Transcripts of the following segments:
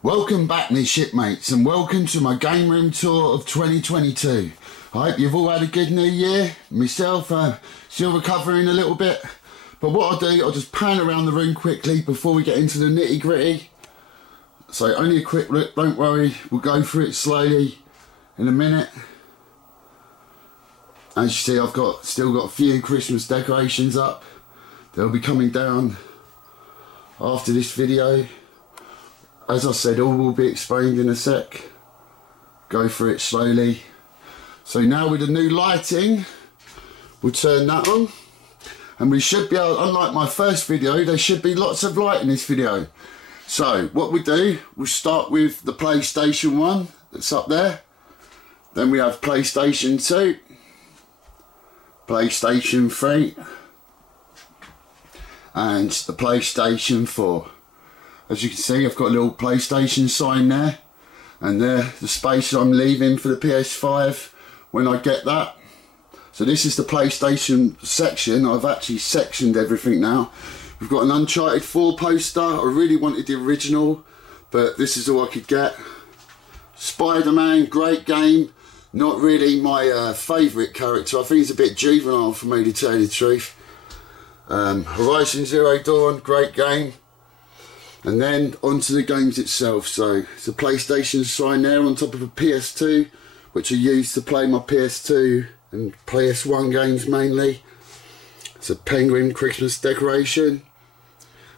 Welcome back, me shipmates, and welcome to my game room tour of 2022. I hope you've all had a good new year. Myself, still recovering a little bit, but what I'll do, I'll just pan around the room quickly before we get into the nitty gritty. So only a quick look, don't worry, we'll go through it slowly in a minute. As you see, I've still got a few Christmas decorations up. They'll be coming down after this video. As I said, all will be explained in a sec. Go through it slowly. So now with the new lighting, we'll turn that on. And we should be able, unlike my first video, there should be lots of light in this video. So what we do, we'll start with the PlayStation 1 that's up there. Then we have PlayStation 2, PlayStation 3, and the PlayStation 4. As you can see, I've got a little PlayStation sign there, and there the space I'm leaving for the PS5 when I get that. So this is the PlayStation section. I've actually sectioned everything now. We've got an Uncharted 4 poster. I really wanted the original, but this is all I could get. Spider-Man, great game. Not really my favourite character. I think he's a bit juvenile for me, to tell you the truth. Horizon Zero Dawn, great game. And then onto the games itself. So it's a PlayStation sign there on top of a PS2, which I use to play my PS2 and PS1 games mainly. It's a penguin Christmas decoration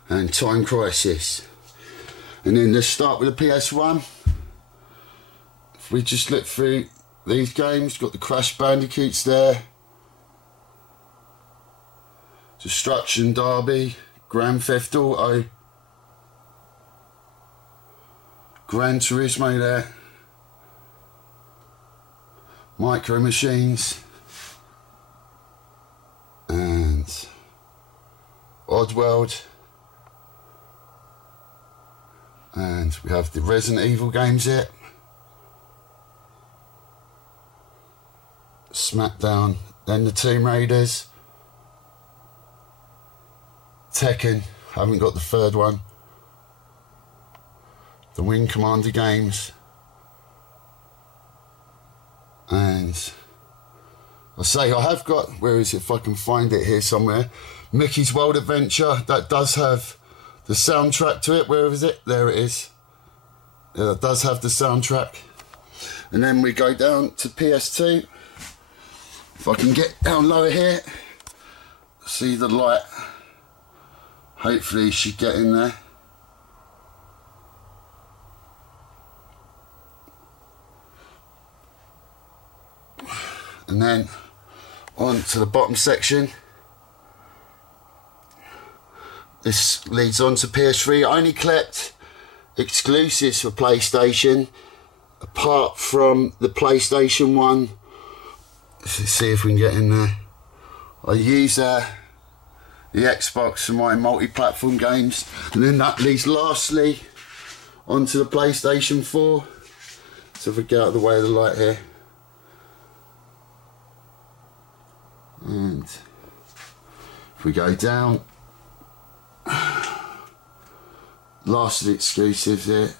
and Time Crisis. And then let's start with the PS1. If we just look through these games, got the Crash Bandicoots there, Destruction Derby, Grand Theft Auto, Gran Turismo there, Micro Machines, and Oddworld, and we have the Resident Evil games here, Smackdown, then the Tomb Raiders, Tekken, haven't got the third one, the Wing Commander games, and I say I have got, where is it, if I can find it here somewhere, Mickey's World Adventure. That does have the soundtrack to it. Where is it? There it is. Yeah, that does have the soundtrack. And then we go down to PS2. If I can get down lower here, see the light, hopefully you should get in there. And then on to the bottom section. This leads on to PS3. I only collect exclusives for PlayStation, apart from the PlayStation 1. Let's see if we can get in there. I use the Xbox for my multi-platform games. And then that leads lastly onto the PlayStation 4. So if we get out of the way of the light here. And if we go down, last of the exclusives here.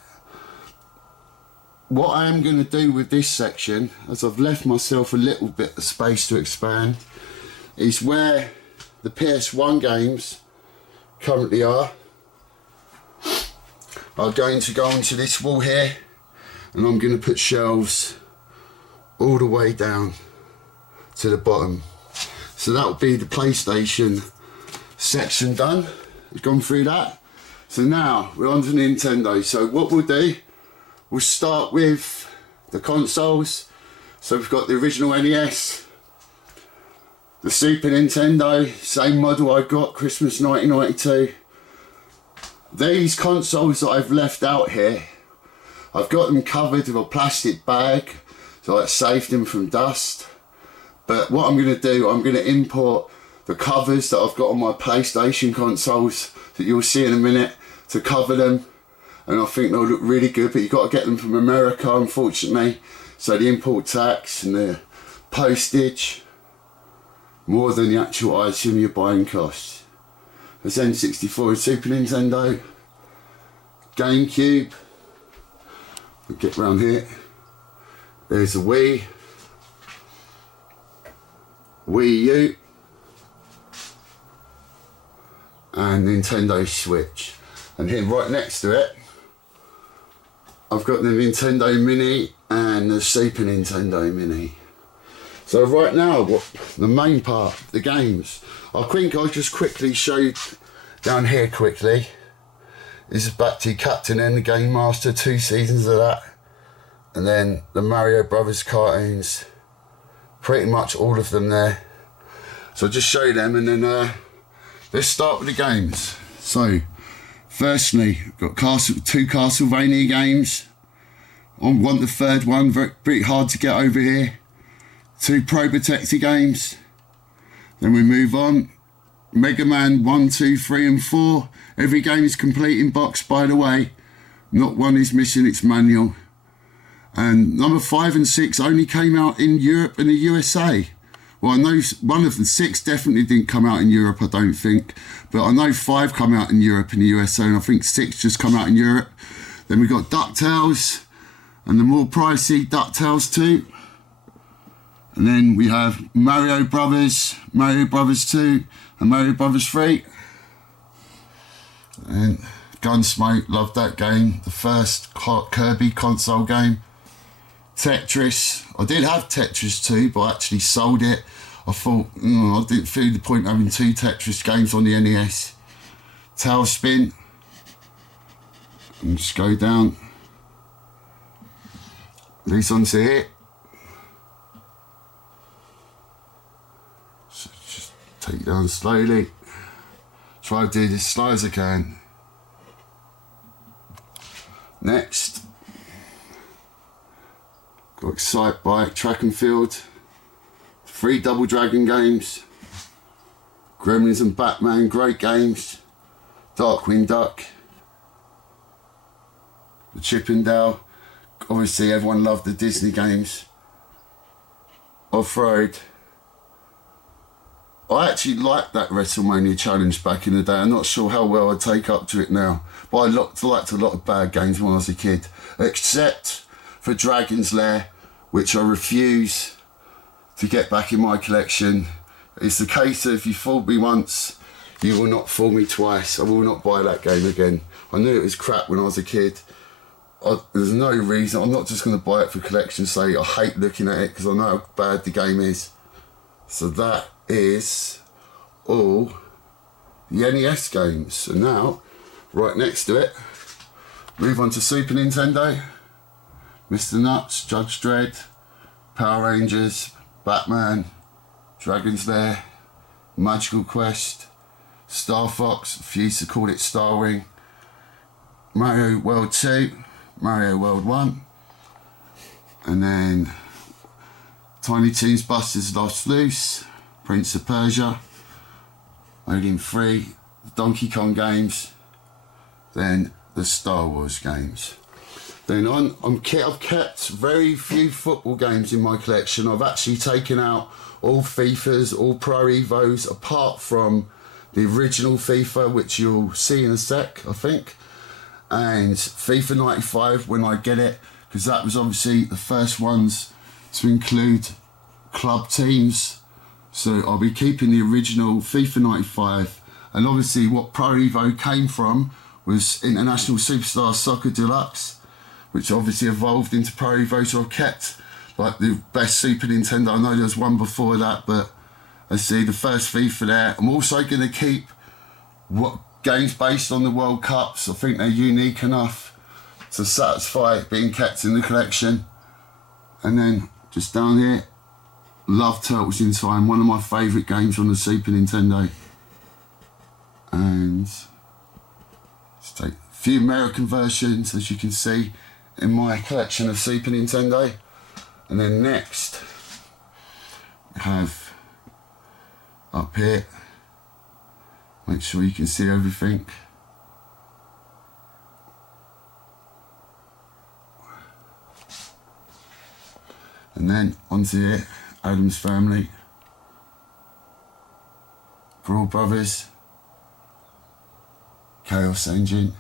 What I am going to do with this section, as I've left myself a little bit of space to expand, is where the PS1 games currently are going to go onto this wall here, and I'm going to put shelves all the way down to the bottom. So that will be the PlayStation section done. We've gone through that. So now we're on to Nintendo. So what we'll do, we'll start with the consoles. So we've got the original NES, the Super Nintendo, same model I got, Christmas 1992. These consoles that I've left out here, I've got them covered with a plastic bag, so that saved them from dust. But what I'm going to do, I'm going to import the covers that I've got on my PlayStation consoles that you'll see in a minute to cover them, and I think they'll look really good, but you've got to get them from America, unfortunately, so the import tax and the postage more than the actual item you're buying costs. There's N64 and Super Nintendo, Gamecube, Get round here. There's a Wii U, and Nintendo Switch. And here right next to it, I've got the Nintendo Mini and the Super Nintendo Mini. So right now, what the main part, the games. I think I'll just quickly show you down here quickly. This is back to Captain N, the Game Master, 2 seasons of that. And then the Mario Brothers cartoons, pretty much all of them there. So I'll just show you them, and then let's start with the games. So, firstly, got 2 Castlevania games. I want the third one, pretty hard to get over here. 2 Pro Protector games. Then we move on. Mega Man 1, 2, 3 and 4. Every game is complete in box, by the way. Not one is missing its manual. And number 5 and 6 only came out in Europe and the USA. Well, I know one of the 6 definitely didn't come out in Europe, I don't think. But I know 5 come out in Europe and the USA, and I think 6 just come out in Europe. Then we got Ducktales, and the more pricey Ducktales 2. And then we have Mario Brothers 2, and Mario Brothers 3. And Gunsmoke, loved that game. The first Kirby console game. Tetris, I did have Tetris 2, but I actually sold it. I thought, I didn't feel the point of having 2 Tetris games on the NES. Tailspin, and just go down. These ones here. So just take it down slowly. Try to do this as slow as I can. Next, got Excite Bike, Track and Field, 3 Double Dragon games, Gremlins and Batman, great games, Darkwing Duck, the Chippendale, obviously everyone loved the Disney games, Off-Road. I actually liked that WrestleMania challenge back in the day. I'm not sure how well I'd take up to it now, but I liked a lot of bad games when I was a kid, except for Dragon's Lair, which I refuse to get back in my collection. It's the case of, if you fooled me once, you will not fool me twice. I will not buy that game again. I knew it was crap when I was a kid. There's no reason. I'm not just going to buy it for collection's sake. I hate looking at it because I know how bad the game is. So that is all the NES games. So now, right next to it, move on to Super Nintendo. Mr. Nuts, Judge Dredd, Power Rangers, Batman, Dragon's Lair, Magical Quest, Star Fox, a few used to call it Star Wing, Mario World 2, Mario World 1, and then Tiny Toons Busters Lost Loose, Prince of Persia, Alien 3, the Donkey Kong games, then the Star Wars games. Then I've kept very few football games in my collection. I've actually taken out all FIFAs, all Pro Evos, apart from the original FIFA, which you'll see in a sec, I think, and FIFA 95 when I get it, because that was obviously the first ones to include club teams. So I'll be keeping the original FIFA 95, and obviously what Pro Evo came from was International Superstar Soccer Deluxe, which obviously evolved into Pro Evo. So I've kept like the best Super Nintendo. I know there was one before that, but I see the first FIFA there. I'm also going to keep what games based on the World Cups. I think they're unique enough to satisfy being kept in the collection. And then just down here, love Turtles in Time, one of my favourite games on the Super Nintendo. And let's take a few American versions, as you can see, in my collection of Super Nintendo. And then next, we have up here, make sure you can see everything. And then onto here, Addams Family, Brawl Brothers, Chaos Engine,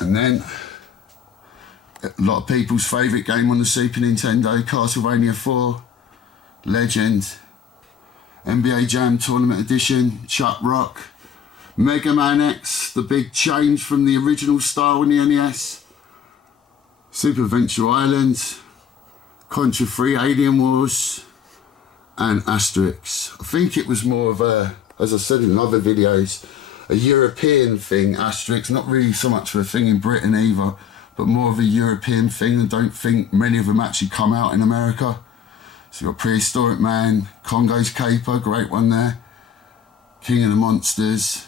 and then A lot of people's favourite game on the Super Nintendo, Castlevania 4, Legend, NBA Jam Tournament Edition, Chuck Rock, Mega Man X, the big change from the original style in the NES, Super Adventure Island, Contra 3, Alien Wars, and Asterix. I think it was more of a, as I said in other videos, a European thing, Asterix, not really so much of a thing in Britain either, but more of a European thing. I don't think many of them actually come out in America. So you've got Prehistoric Man, Congo's Caper, great one there, King of the Monsters,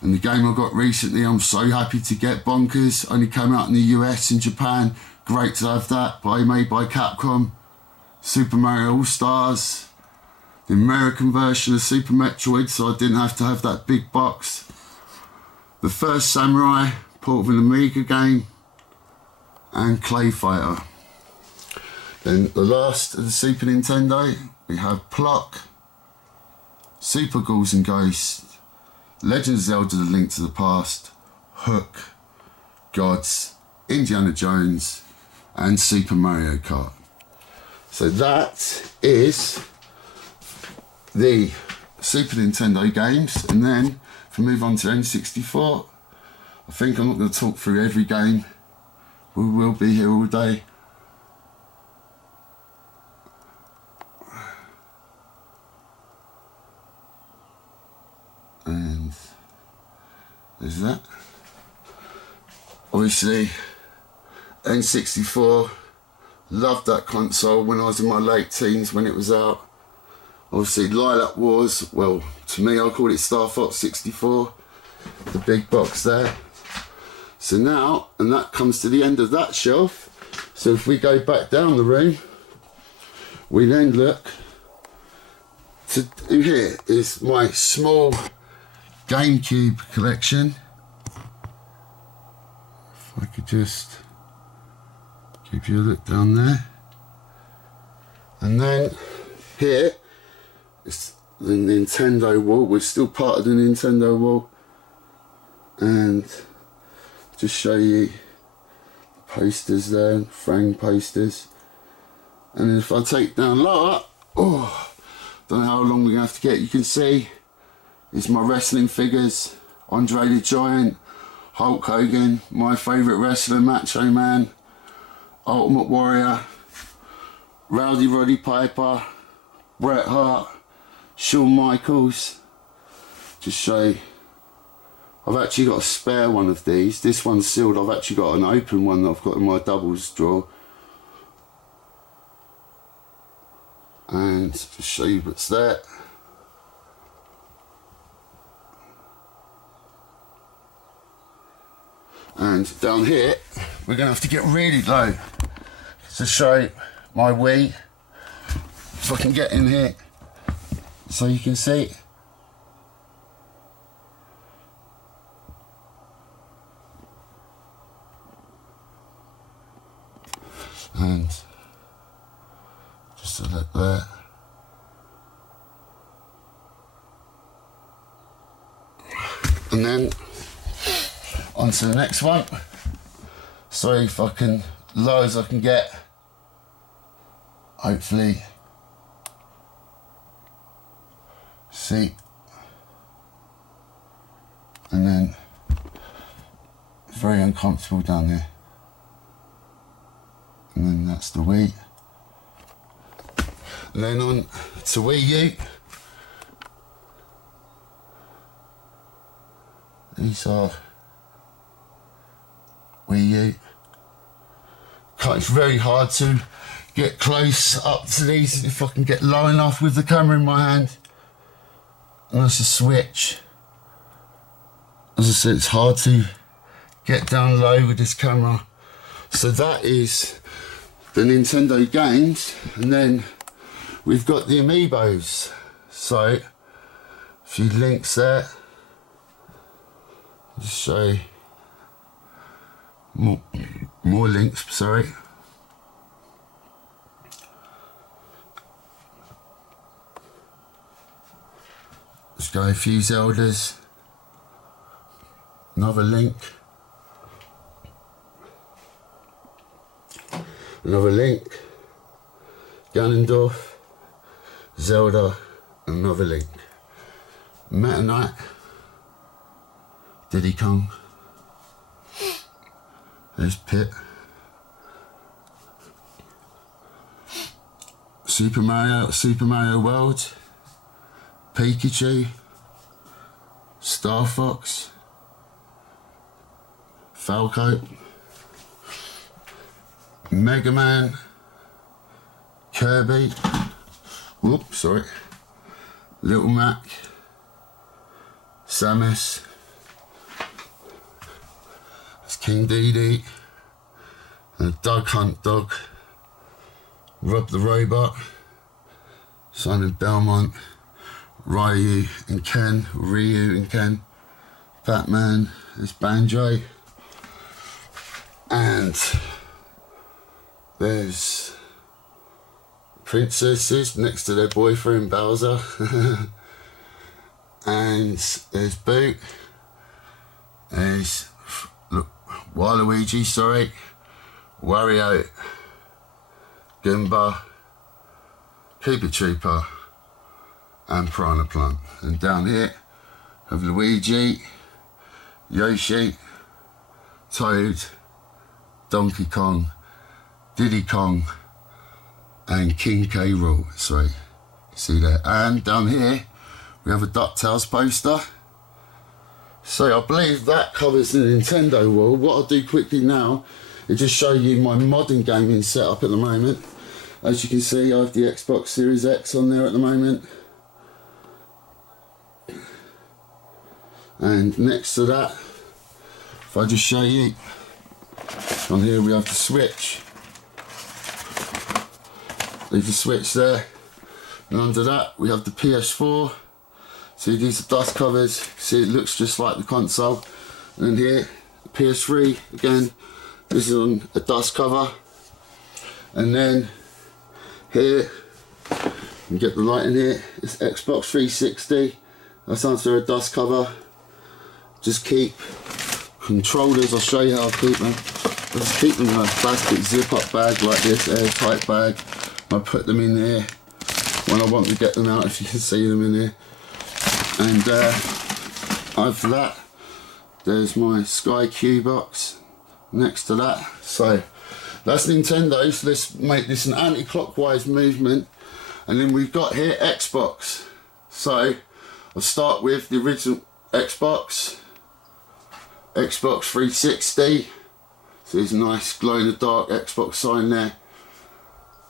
and the game I got recently I'm so happy to get, Bonkers, only came out in the US and Japan, great to have that, made by Capcom. Super Mario All-Stars, the American version of Super Metroid, so I didn't have to have that big box. The First Samurai, port of an Amiga game, and Clay Fighter. Then the last of the Super Nintendo, we have Plock, Super Ghouls and Ghosts, Legend of Zelda: The Link to the Past, Hook, Gods, Indiana Jones, and Super Mario Kart. So that is the Super Nintendo games, and then if we move on to N64, I think I'm not going to talk through every game. We will be here all day. And there's that. Obviously, N64, loved that console when I was in my late teens when it was out. Obviously, Lilac Wars, well, to me I call it Star Fox 64, the big box there. So now, and that comes to the end of that shelf. So if we go back down the room, we then look to here is my small Gamecube collection. If I could just give you a look down there. And then here is the Nintendo wall. We're still part of the Nintendo wall. And just show you the posters there, framed posters. And if I take down lower, oh, don't know how long we're gonna have to get. You can see it's my wrestling figures, Andre the Giant, Hulk Hogan, my favourite wrestler, Macho Man, Ultimate Warrior, Rowdy Roddy Piper, Bret Hart, Shawn Michaels. Just show you. I've actually got a spare one of these. This one's sealed. I've actually got an open one that I've got in my doubles drawer. And just show you what's there. And down here, we're going to have to get really low to show my Wii. If I can get in here so you can see. And just a look there. And then on to the next one. Sorry if I can, low as I can get. Hopefully. See. And then very uncomfortable down there. And then that's the Wii. And then on to Wii U. These are Wii U. It's very hard to get close up to these if I can get low enough with the camera in my hand. And that's a Switch. As I said, it's hard to get down low with this camera. So that is the Nintendo games, and then we've got the Amiibos. So a few links there. Just show you more links, sorry. Let's go a few Zeldas. Another link. another Link, Ganondorf, Zelda, another Link, Meta Knight, Diddy Kong, there's Pit, Super Mario World, Pikachu, Star Fox, Falco, Mega Man, Kirby, whoops, sorry, Little Mac, Samus, that's King Dedede, and Doug Hunt Dog, Rob the Robot, Simon Belmont, Ryu and Ken, Batman, there's Banjo, and there's princesses next to their boyfriend Bowser, and there's Boot, there's Waluigi, sorry, Wario, Goomba, Koopa Trooper, and Piranha Plant. And down here have Luigi, Yoshi, Toad, Donkey Kong, Diddy Kong, and King K. Rool. Sorry, see there. And down here we have a Ducktales poster. So I believe that covers the Nintendo wall. What I'll do quickly now is just show you my modern gaming setup at the moment. As you can see, I have the Xbox Series X on there at the moment. And next to that, if I just show you, on here we have the Switch. Leave the Switch there. And under that we have the PS4. See, these are dust covers. See, it looks just like the console. And here, the PS3, again, this is on a dust cover. And then here, you can get the light in here, it's Xbox 360. That's under a dust cover. Just keep controllers, I'll show you how I keep them. I just keep them in a plastic zip up bag like this, airtight bag. I put them in there when I want to get them out, if you can see them in here. And after that, there's my Sky Q box next to that. So that's Nintendo, so let's make this an anti-clockwise movement. And then we've got here Xbox. So I'll start with the original Xbox 360. So there's a nice glow in the dark Xbox sign there.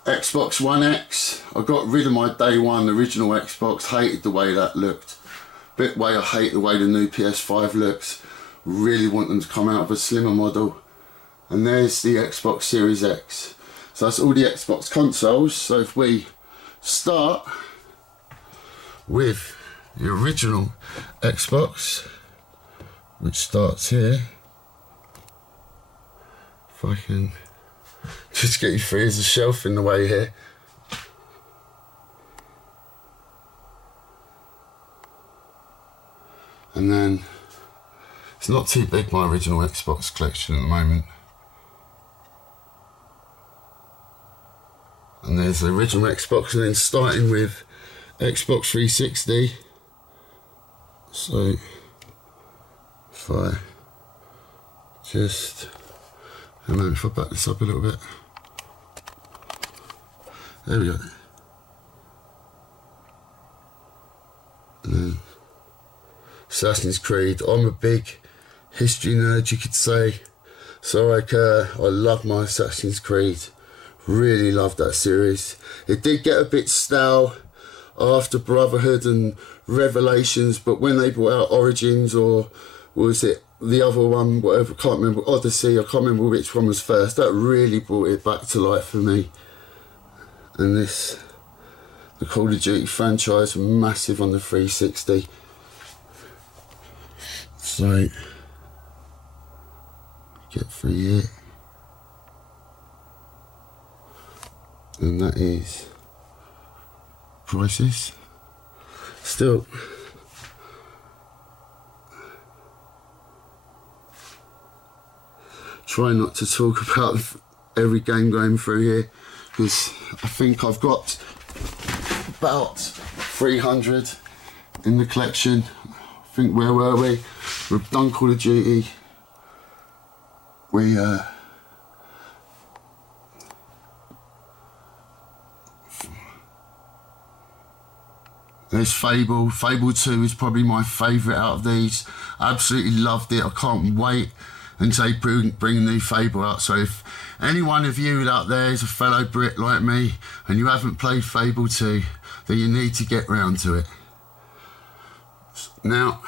Xbox One X, I got rid of my day one original Xbox, hated the way that looked. Bit way I hate the way the new PS5 looks. Really want them to come out with a slimmer model. And there's the Xbox Series X. So that's all the Xbox consoles. So if we start with the original Xbox, which starts here, if I can just get you through, there's a shelf in the way here. And then it's not too big, my original Xbox collection at the moment. And there's the original Xbox, and then starting with Xbox 360. So if I just, hang on, if I back this up a little bit. There we go. And then Assassin's Creed. I'm a big history nerd, you could say. So like, I love my Assassin's Creed. Really love that series. It did get a bit stale after Brotherhood and Revelations, but when they brought out Origins, or was it the other one, whatever, I can't remember, Odyssey, I can't remember which one was first, that really brought it back to life for me. And this, the Call of Duty franchise, massive on the 360. So, get through here. And that is prices. Still, try not to talk about every game going through here, because I think I've got about 300 in the collection. I think, where were we? We've done Call of Duty. There's Fable. Fable 2 is probably my favourite out of these. I absolutely loved it. I can't wait until they bring a new Fable out. So if any one of you out there is a fellow Brit like me and you haven't played Fable 2, then you need to get round to it. Now,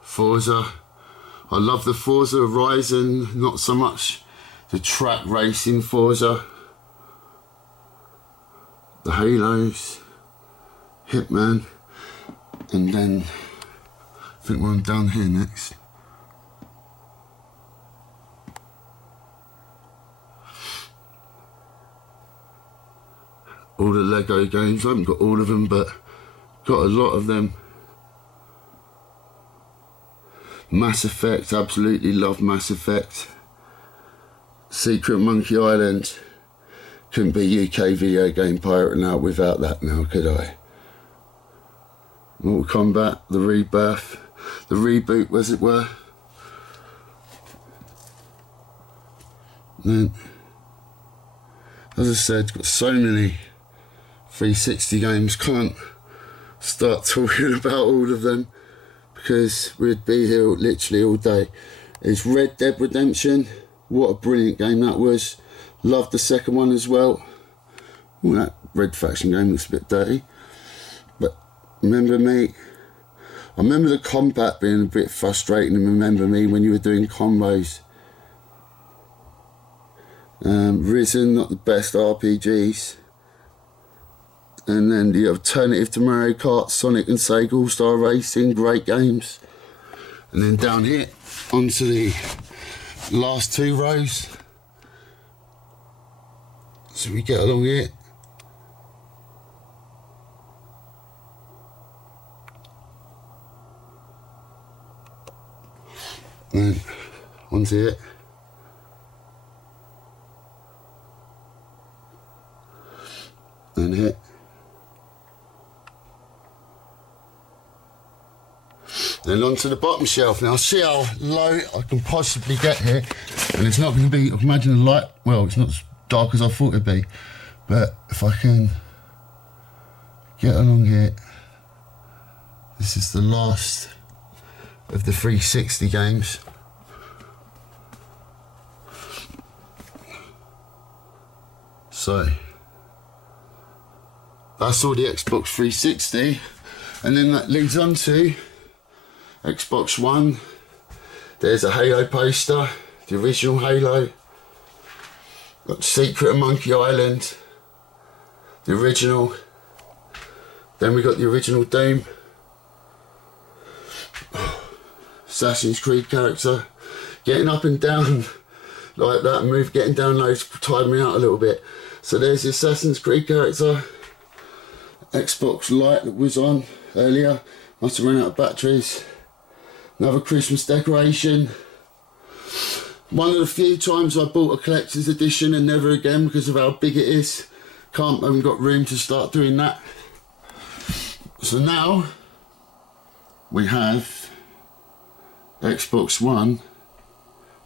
Forza. I love the Forza Horizon, not so much the track racing Forza. The Halos. Hitman, and then I think we're down here next. All the Lego games, I haven't got all of them, but got a lot of them. Mass Effect, absolutely love Mass Effect. Secret Monkey Island, couldn't be UK video game pirating out without that now, could I? Mortal Kombat, the rebirth, the reboot as it were. And then, as I said, got so many 360 games, can't start talking about all of them because we'd be here literally all day. It's Red Dead Redemption, what a brilliant game that was. Loved the second one as well. Well, that Red Faction game looks a bit dirty. Remember Me? I remember the combat being a bit frustrating, and Remember Me when you were doing combos. Risen, not the best RPGs. And then the alternative to Mario Kart, Sonic and Sega All-Star Racing, great games. And then down here, onto the last two rows. So we get along here. And then onto it. And hit. Then onto the bottom shelf. Now see how low I can possibly get here. And it's not going to be, I imagine the light, well, it's not as dark as I thought it'd be. But if I can get along here, this is the last of the 360 games. So that's all the Xbox 360, and then that leads on to Xbox One. There's a Halo poster, the original Halo. Got Secret of Monkey Island, the original. Then we got the original Doom. Assassin's Creed character, getting up and down like that, getting down low tired me out a little bit. So there's the Assassin's Creed character. Xbox Lite that was on earlier, must have run out of batteries. Another Christmas decoration. One of the few times I bought a collector's edition and never again because of how big it is. Haven't got room to start doing that. So now we have Xbox One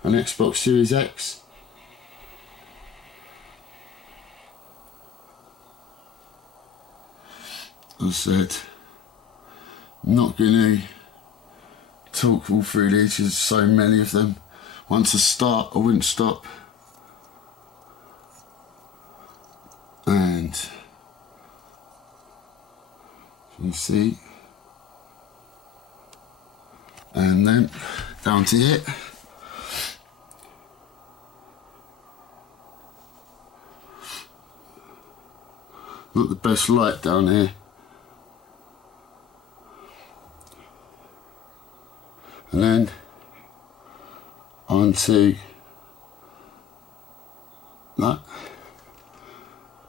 and Xbox Series X. As I said, I'm not going to talk all through these, there's so many of them. Once I start, I wouldn't stop. And you see, and then down to it. Not the best light down here. And then on to that.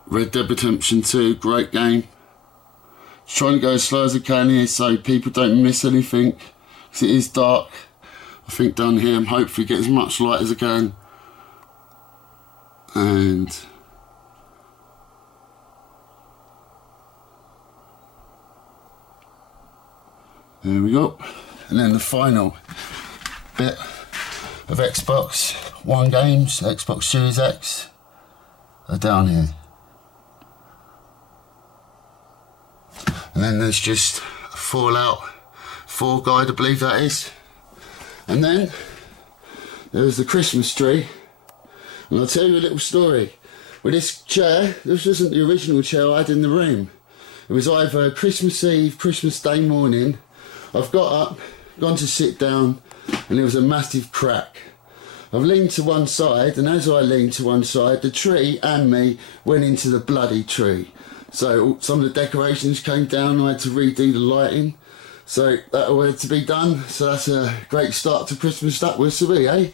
Red Dead Redemption 2, great game. Just trying to go as slow as I can here so people don't miss anything, because it is dark. I think down here I'm hopefully get as much light as I can. And there we go. And then the final bit of Xbox One games, Xbox Series X, are down here. And then there's just a Fallout 4 guide, I believe that is. And then there's the Christmas tree. And I'll tell you a little story. With this chair, this wasn't the original chair I had in the room. It was either Christmas Eve, Christmas Day morning. I've got up, gone to sit down, and there was a massive crack. I've leaned to one side, and as I leaned to one side, the tree and me went into the bloody tree. So some of the decorations came down, I had to redo the lighting. So that all had to be done. So that's a great start to Christmas, that was to be, eh?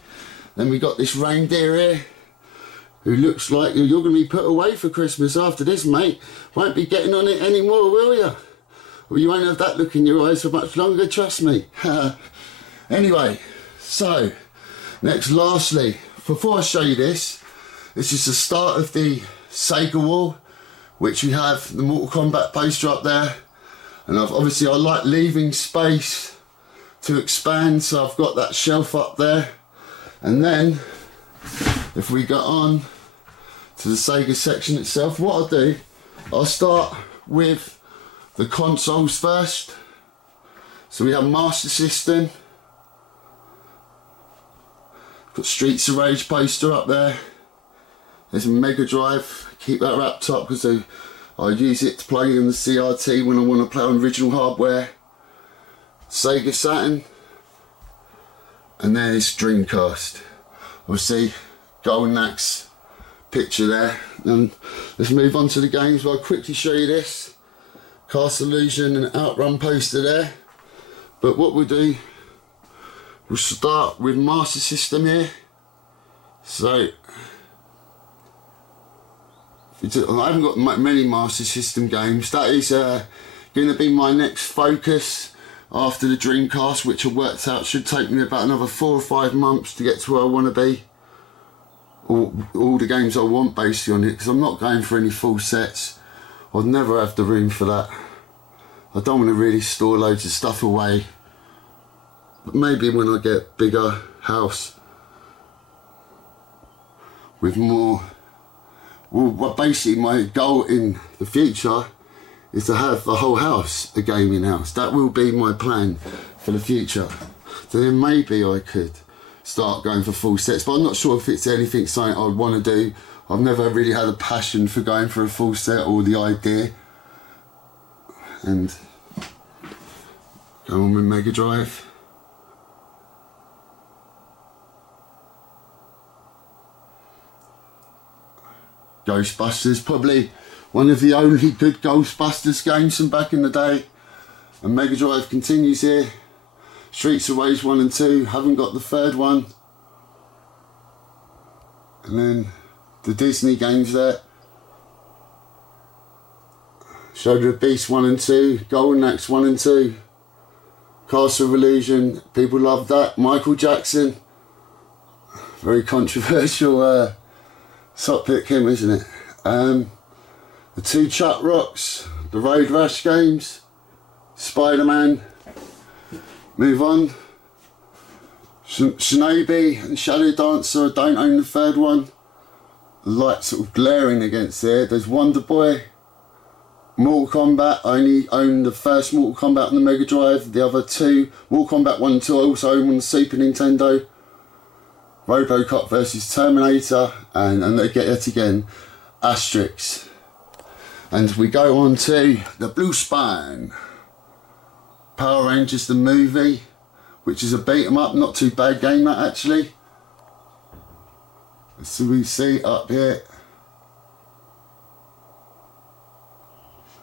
Then we got this reindeer here, who looks like you're going to be put away for Christmas after this, mate. Won't be getting on it anymore, will you? Well, you won't have that look in your eyes for much longer, trust me. Anyway, so, lastly, before I show you this is the start of the Sega wall, which we have the Mortal Kombat poster up there. And obviously I like leaving space to expand, so I've got that shelf up there. And then, if we go on to the Sega section itself, what I'll do, I'll start with the consoles first. So we have Master System, got Streets of Rage poster up there. There's a Mega Drive, keep that wrapped up because I use it to play in the CRT when I want to play on original hardware. Sega Saturn, and there's Dreamcast. Obviously, Golden Axe picture there. And let's move on to the games. I'll quickly show you this. Castle Illusion and Outrun poster there. But what we'll do, we'll start with Master System here. So, I haven't got many Master System games. That is going to be my next focus after the Dreamcast, which I worked out should take me about another 4 or 5 months to get to where I want to be. All the games I want basically on it, because I'm not going for any full sets. I'd never have the room for that. I don't want to really store loads of stuff away. But maybe when I get a bigger house with more. Well, basically my goal in the future is to have the whole house a gaming house. That will be my plan for the future. So then maybe I could start going for full sets, but I'm not sure if it's anything something I want to do. I've never really had a passion for going for a full set or the idea. And go on with Mega Drive. Ghostbusters, probably one of the only good Ghostbusters games from back in the day. And Mega Drive continues here. Streets of Rage 1 and 2, haven't got the third one. And then the Disney games there. Shoulder of Beast 1 and 2, Golden Axe 1 and 2. Castle of Illusion, people love that. Michael Jackson, very controversial sock pick him, isn't it? The 2 Chuck Rocks, the Road Rash games, Spider-Man. Move on. Shinobi and Shadow Dancer, I don't own the third one. The light sort of glaring against there. There's Wonder Boy. Mortal Kombat, I only own the first Mortal Kombat on the Mega Drive. The other 2, Mortal Kombat 1 and 2, I also own on the Super Nintendo. Robocop versus Terminator, and they get it again, Asterix. And we go on to the Blue Spine. Power Rangers the movie, which is a beat 'em up, not too bad game that actually. So we see up here.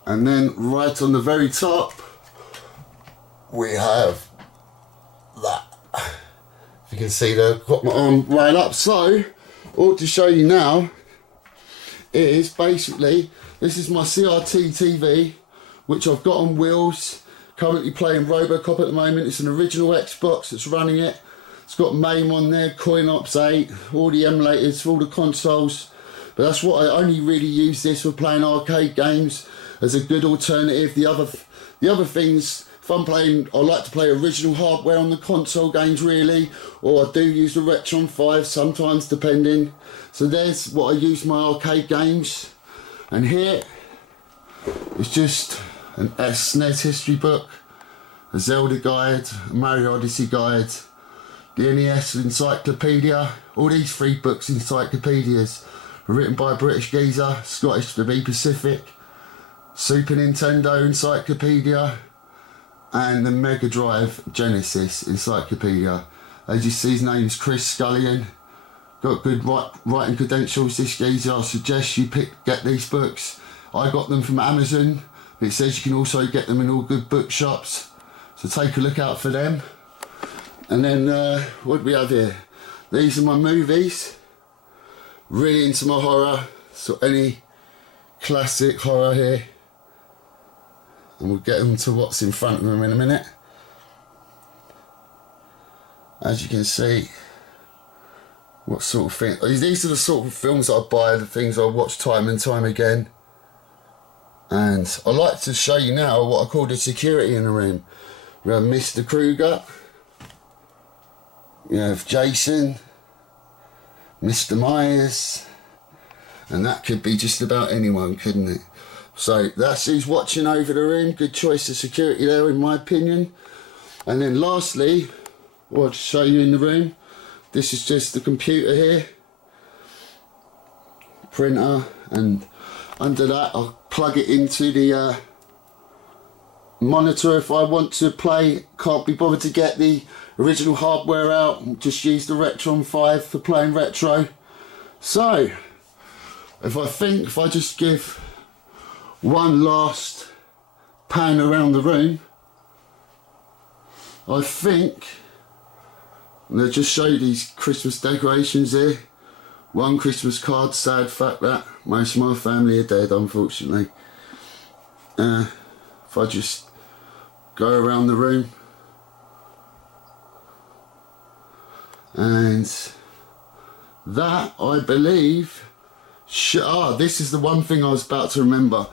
And then right on the very top, we have that. If you can see there, I've got my arm right up. So, all to show you now is basically, this is my CRT TV, which I've got on wheels. Currently playing Robocop at the moment. It's an original Xbox that's running it. It's got MAME on there, CoinOps 8, all the emulators, all the consoles. But that's what I only really use this for, playing arcade games as a good alternative. The other things, if I'm playing, I like to play original hardware on the console games really, or I do use the Retron 5 sometimes depending. So there's what I use my arcade games. And here is just an SNES history book, a Zelda guide, a Mario Odyssey guide, the NES encyclopedia. All these 3 books, encyclopedias, were written by a British geezer, Scottish to be Pacific. Super Nintendo encyclopedia and the Mega Drive Genesis encyclopedia. As you see, his name's Chris Scullion. Got good writing credentials, this geezer. I suggest you get these books. I got them from Amazon, but it says you can also get them in all good bookshops, so take a look out for them. And then what do we have here? These are my movies. Really into my horror, so any classic horror here, and we'll get into what's in front of them in a minute. As you can see, what sort of thing, these are the sort of films that I buy, the things I watch time and time again. And I like to show you now what I call the security in the room. We have Mr. Kruger, you have Jason, Mr. Myers, and that could be just about anyone, couldn't it? So that's who's watching over the room. Good choice of security there in my opinion. And then lastly, what I'll show you in the room, this is just the computer here, printer, and under that I'll plug it into the monitor if I want to play. Can't be bothered to get the original hardware out, just use the Retron 5 for playing retro. So if I just give one last pan around the room, I think I'll just show you these Christmas decorations here. One Christmas card, sad fact that most of my family are dead unfortunately. If I just go around the room, and that I believe, this is the one thing I was about to remember.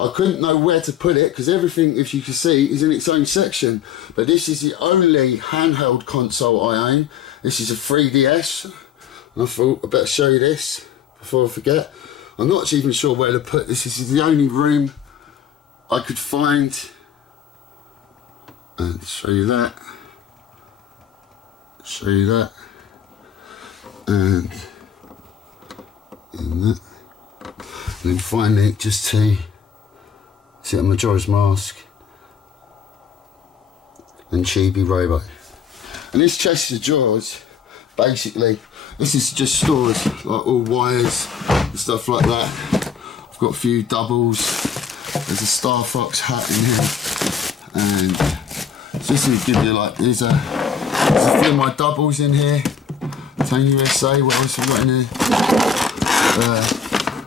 I couldn't know where to put it because everything, if you can see, is in its own section. But this is the only handheld console I own. This is a 3DS. And I thought I better show you this before I forget. I'm not even sure where to put this. This is the only room I could find. And show you that. Show you that. And in that. And then finally, just to see a Majora's Mask and Chibi Robo. And this chest of drawers, basically, this is just stores like all wires and stuff like that. I've got a few doubles. There's a Star Fox hat in here, and just to give you like, there's a few of my doubles in here. Tang USA, what else have we got in here?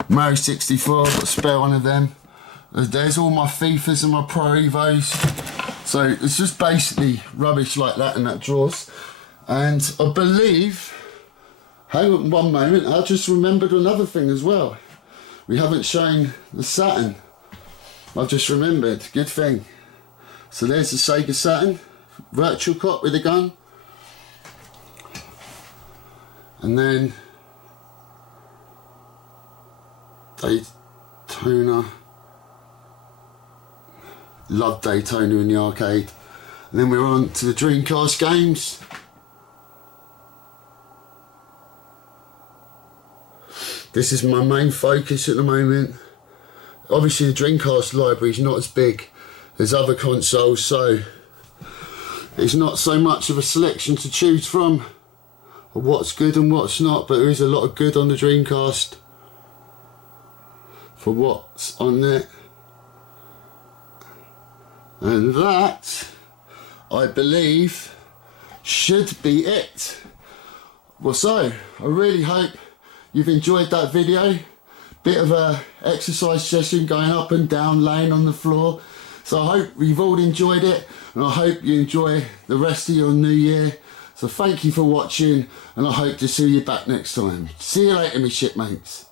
Mario 64, got a spare one of them. There's all my FIFAs and my Pro Evos. So it's just basically rubbish like that in that drawers. And I believe, hang on one moment, I just remembered another thing as well. We haven't shown the Saturn. I've just remembered, good thing. So there's the Sega Saturn, virtual cop with a gun. And then Daytona. Love Daytona in the arcade. And then we're on to the Dreamcast games. This is my main focus at the moment. Obviously the Dreamcast library is not as big as other consoles, so it's not so much of a selection to choose from of what's good and what's not, but there is a lot of good on the Dreamcast for what's on there. And that, I believe, should be it. Well, so I really hope you've enjoyed that video. Bit of a exercise session, going up and down, laying on the floor. So I hope you've all enjoyed it, and I hope you enjoy the rest of your new year. So thank you for watching, and I hope to see you back next time. See you later, me shipmates.